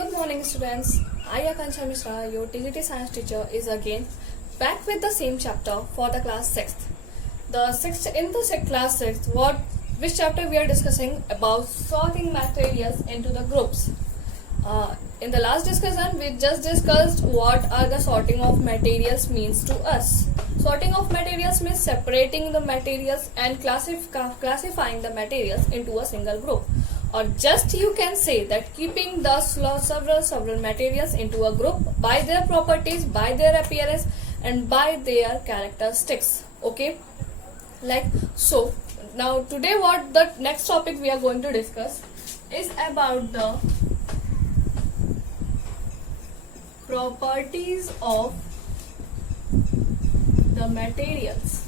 Good morning, students. I, Akansha Mishra, your TGT science teacher, is again back with the same chapter for the class 6th. Class 6th, which chapter we are discussing about sorting materials into the groups. In the last discussion, we just discussed what are the sorting of materials means to us. Sorting of materials means separating the materials and classifying the materials into a single group. Or just you can say that keeping the several materials into a group by their properties, by their appearance, and by their characteristics. Okay, like so. Now today, what the next topic we are going to discuss is about the properties of the materials.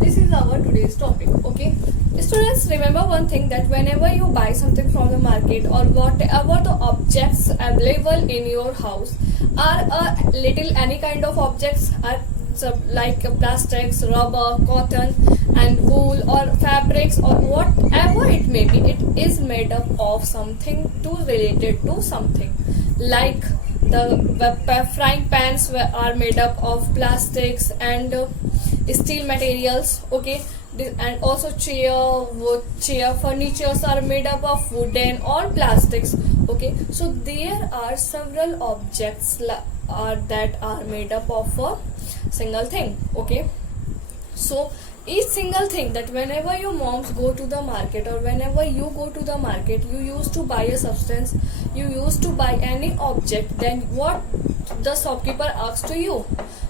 This is our today's topic. Okay, students, remember one thing, that whenever you buy something from the market or whatever the objects available in your house are any kind of objects are like plastics, rubber, cotton and wool or fabrics or whatever it may be, it is made up of something related to something. Like the frying pans are made up of plastics and steel materials. Okay, and also chair furnitures are made up of wooden or plastics. Okay, so there are several objects that are made up of a single thing. Okay, so each single thing, that whenever your moms go to the market or whenever you go to the market, you used to buy a substance, you used to buy any object, then what the shopkeeper asks to you,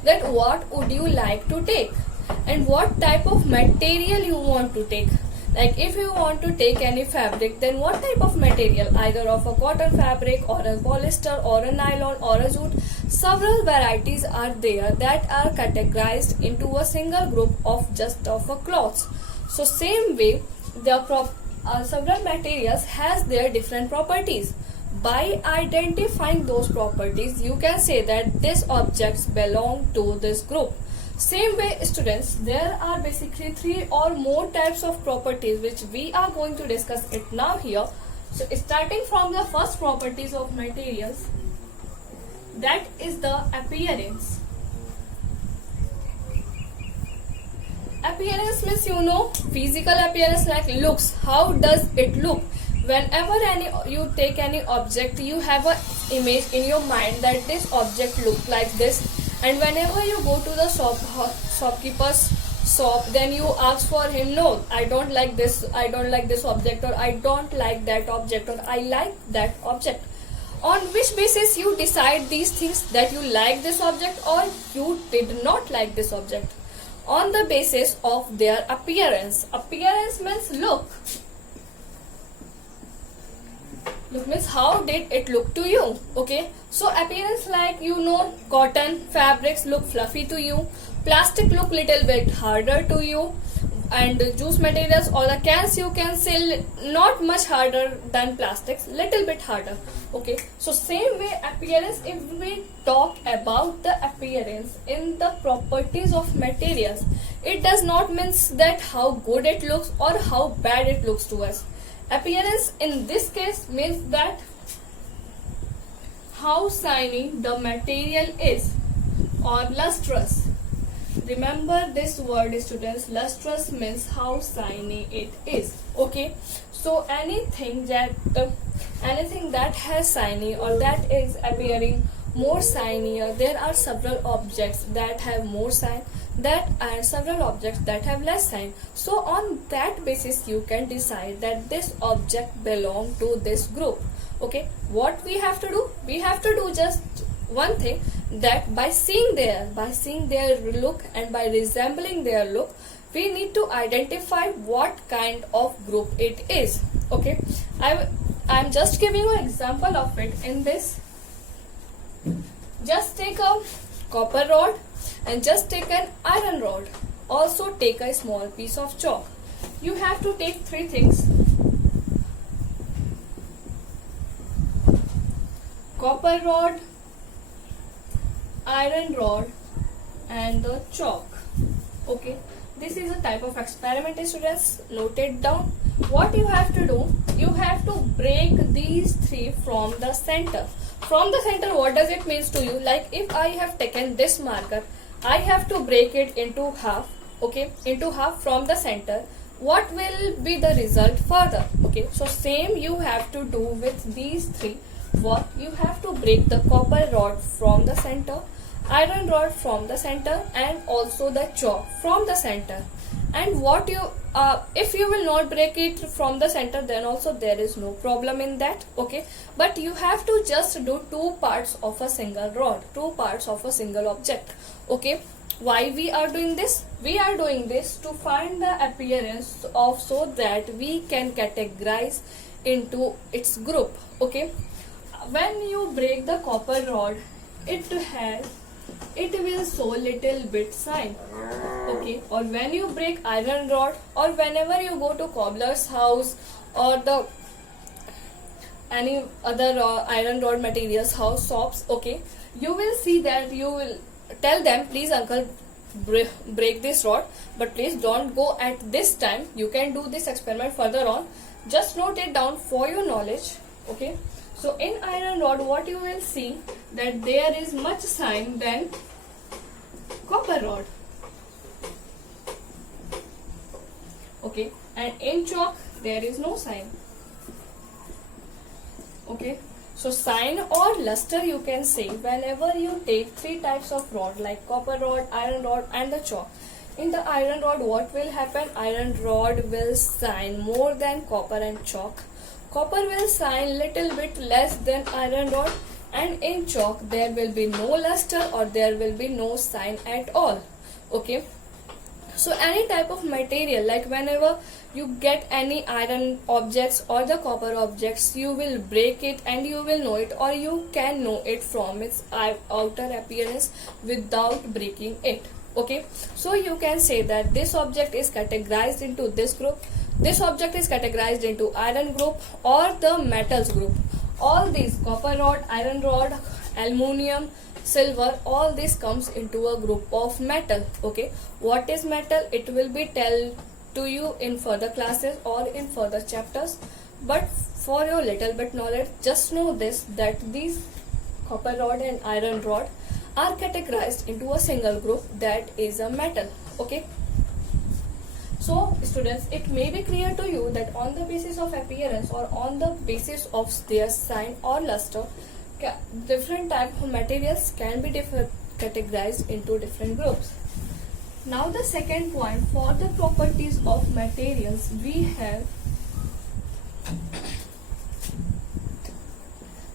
that what would you like to take and what type of material you want to take. Like if you want to take any fabric, then what type of material, either of a cotton fabric or a polyester or a nylon or a jute. Several varieties are there that are categorized into a single group of a cloths. So same way, the several materials has their different properties. By identifying those properties, you can say that these objects belong to this group. Same way, students, there are basically 3 or more types of properties which we are going to discuss it now here. So starting from the first properties of materials, that is the appearance. Appearance means, physical appearance, like looks. How does it look? Whenever you take any object, you have an image in your mind that this object looks like this. And whenever you go to the shopkeeper's shop, then you ask for him, no, I don't like this object, or I don't like that object, or I like that object. On which basis you decide these things, that you like this object or you did not like this object? On the basis of their appearance. Appearance means look. Look means how did it look to you. Okay, so appearance, like cotton fabrics look fluffy to you, plastic look little bit harder to you, and juice materials or the cans you can say not much harder than plastics, little bit harder. Okay, so same way appearance, if we talk about the appearance in the properties of materials, it does not mean that how good it looks or how bad it looks to us. Appearance in this case means that how shiny the material is or lustrous. Remember this word, students. Lustrous means how shiny it is. Okay, so anything that has shiny or that is appearing more shinier, there are several objects that have more shine, and several objects that have less shine. So on that basis you can decide that this object belong to this group. Okay, what we have to do? We have to do just one thing, that by seeing their look and by resembling their look, we need to identify what kind of group it is. Okay, I'm just giving you an example of it in this. Just take a copper rod and just take an iron rod. Also take a small piece of chalk. You have to take 3 things: copper rod, iron rod and the chalk. Okay, this is a type of experiment, students. Note it down. What you have to do, you have to break these three from the center. From the center, what does it means to you? Like if I have taken this marker, I have to break it into half, okay, into half from the center. What will be the result further? Okay, so same you have to do with these three. What you have to break the copper rod from the center, iron rod from the center, and also the chalk from the center. And what you if you will not break it from the center, then also there is no problem in that, okay, but you have to just do two parts of a single rod, two parts of a single object, okay. Why we are doing this? We are doing this to find the appearance of, so that we can categorize into its group, okay. When you break the copper rod, it will show little bit sign, okay. Or when you break iron rod, or whenever you go to cobbler's house or the any other iron rod materials house shops, okay, you will see that you will tell them, please uncle, break this rod, but please don't go at this time. You can do this experiment further on. Just note it down for your knowledge, okay. So in iron rod, what you will see that there is much sign than copper rod, okay, and in chalk there is no sign, okay. So sign or luster you can say whenever you take three types of rod like copper rod, iron rod, and the chalk. In the iron rod, what will happen? Iron rod will shine more than copper and chalk. Copper will shine little bit less than iron rod, and in chalk there will be no luster or there will be no shine at all, okay. So any type of material, like whenever you get any iron objects or the copper objects, you will break it and you will know it, or you can know it from its outer appearance without breaking it, okay. So you can say that this object is categorized into this group, this object is categorized into iron group or the metals group. All these copper rod, iron rod, aluminium, silver, all this comes into a group of metal, okay. What is metal? It will be tell to you in further classes or in further chapters, but for your little bit knowledge, just know this, that these copper rod and iron rod are categorized into a single group, that is a metal, okay. So students, it may be clear to you that on the basis of appearance or on the basis of their sign or luster, different type of materials can be categorized into different groups. Now the second point, for the properties of materials, we have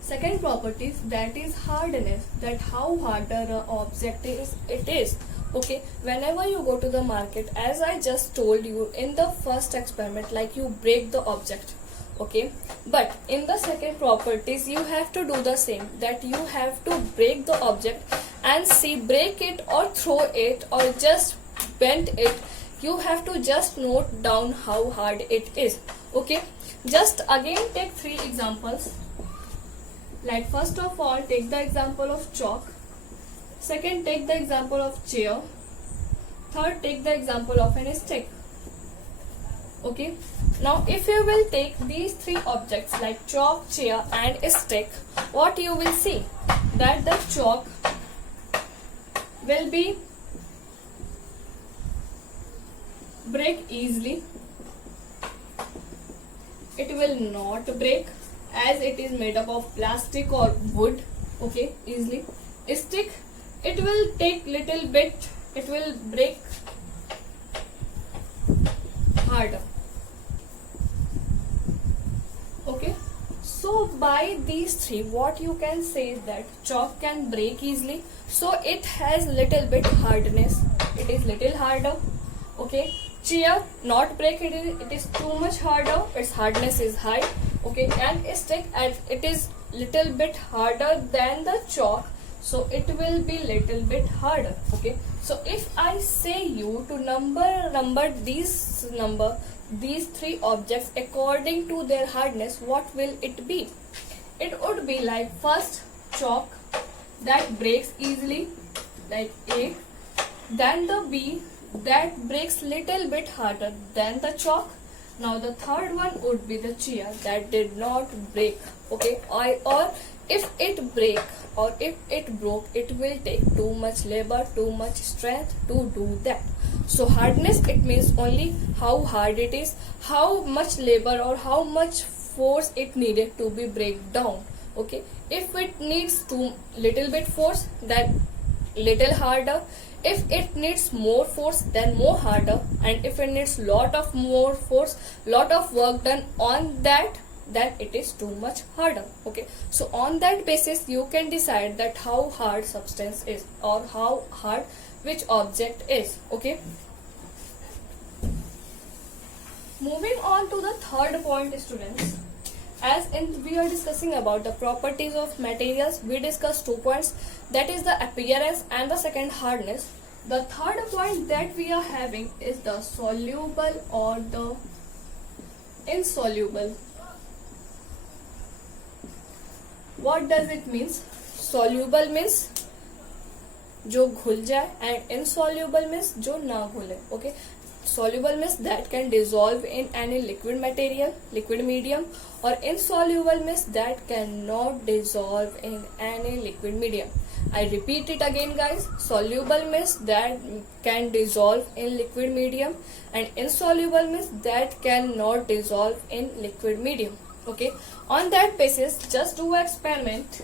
second properties, that is hardness, that how harder an object is, it is, okay. Whenever you go to the market, as I just told you in the first experiment, like you break the object, okay, but in the second properties you have to do the same, that you have to break the object and see, break it or throw it or just bend it, you have to just note down how hard it is, okay. Just again take three examples. Like first of all, take the example of chalk, second take the example of chair, third take the example of an stick, okay. Now if you will take these three objects like chalk, chair and stick, what you will see, that the chalk will be break easily, it will not break as it is made up of plastic or wood, okay, easily. Stick, it will take little bit, it will break harder, okay. So by these three, what you can say is that chalk can break easily, so it has little bit hardness, it is little harder, okay. Chair not break, it is too much harder, its hardness is high, okay. And stick, and it is little bit harder than the chalk, so it will be little bit harder, okay. So if I say you to number these three objects according to their hardness, what will it be? It would be like first chalk, that breaks easily, like A, then the B, that breaks little bit harder than the chalk, Now the third one would be the chair that did not break. Okay, or if it break or if it broke, it will take too much labor, too much strength to do that. So hardness, it means only how hard it is, how much labor or how much force it needed to be break down. Okay, if it needs too little bit force, then little harder. If it needs more force, then more harder. And if it needs lot of more force, lot of work done on that, then it is too much harder. Okay, so on that basis you can decide that how hard substance is or how hard which object is. Okay, moving on to the third point, students. As in we are discussing about the properties of materials, we discussed 2 points, that is the appearance and the second hardness. The third point that we are having is the soluble or the insoluble. What does it means? Soluble means जो घुल जाए and insoluble means जो ना घुले. Okay, soluble means that can dissolve in any liquid material, liquid medium, or insoluble means that cannot dissolve in any liquid medium. I repeat it again, guys. Soluble means that can dissolve in liquid medium, and insoluble means that cannot dissolve in liquid medium. Okay, on that basis, just do an experiment.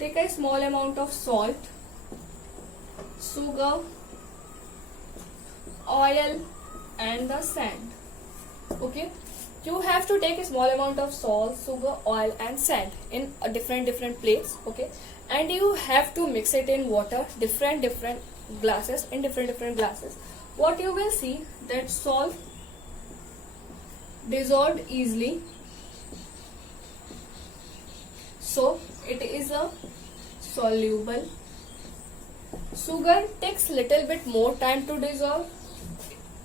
Take a small amount of salt, sugar, oil and the sand. Okay, you have to take a small amount of salt, sugar, oil and sand in a different plates. Okay, and you have to mix it in water, different glasses, in different glasses. What you will see, that salt dissolved easily, so it is a soluble. Sugar takes little bit more time to dissolve,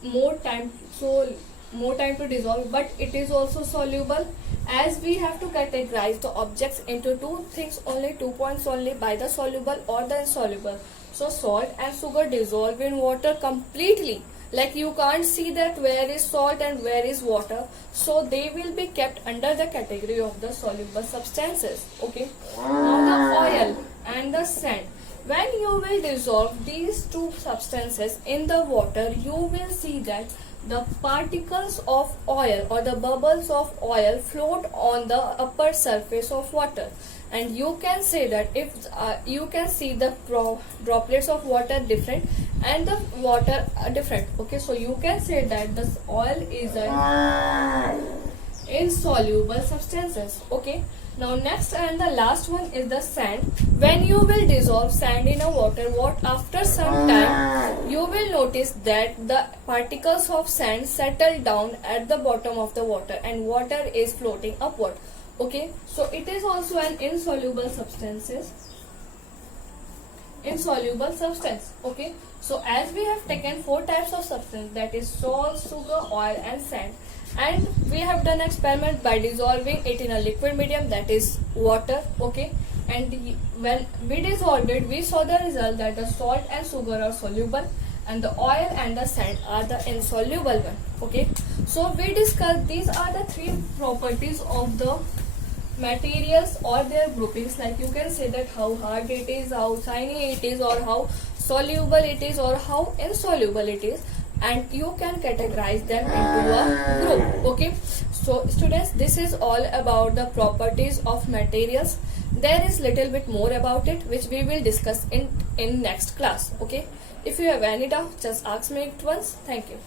more time to dissolve, but it is also soluble. As we have to categorize the objects into 2 things only, 2 points only, by the soluble or the insoluble. So salt and sugar dissolve in water completely, like you can't see that where is salt and where is water, so they will be kept under the category of the soluble substances. Okay, now the oil and the sand, when you will dissolve these 2 substances in the water, you will see that the particles of oil or the bubbles of oil float on the upper surface of water, and you can say that if you can see the droplets of water different and the water different. Okay, so you can say that this oil is an insoluble substances. Okay, now next and the last one is the sand. When you will dissolve sand in a water, after some time you will notice that the particles of sand settle down at the bottom of the water and water is floating upward. Okay, so it is also an insoluble substance. Okay, so as we have taken 4 types of substance, that is salt, sugar, oil and sand, and we have done experiment by dissolving it in a liquid medium, that is water. Okay, and when we dissolved it, we saw the result that the salt and sugar are soluble and the oil and the sand are the insoluble one. Okay, so we discussed these are the 3 properties of the materials or their groupings. Like you can say that how hard it is, how shiny it is, or how soluble it is, or how insoluble it is, and you can categorize them into a group. Okay, so students, this is all about the properties of materials. There is little bit more about it which we will discuss in next class. Okay, if you have any doubt, just ask me it once. Thank you.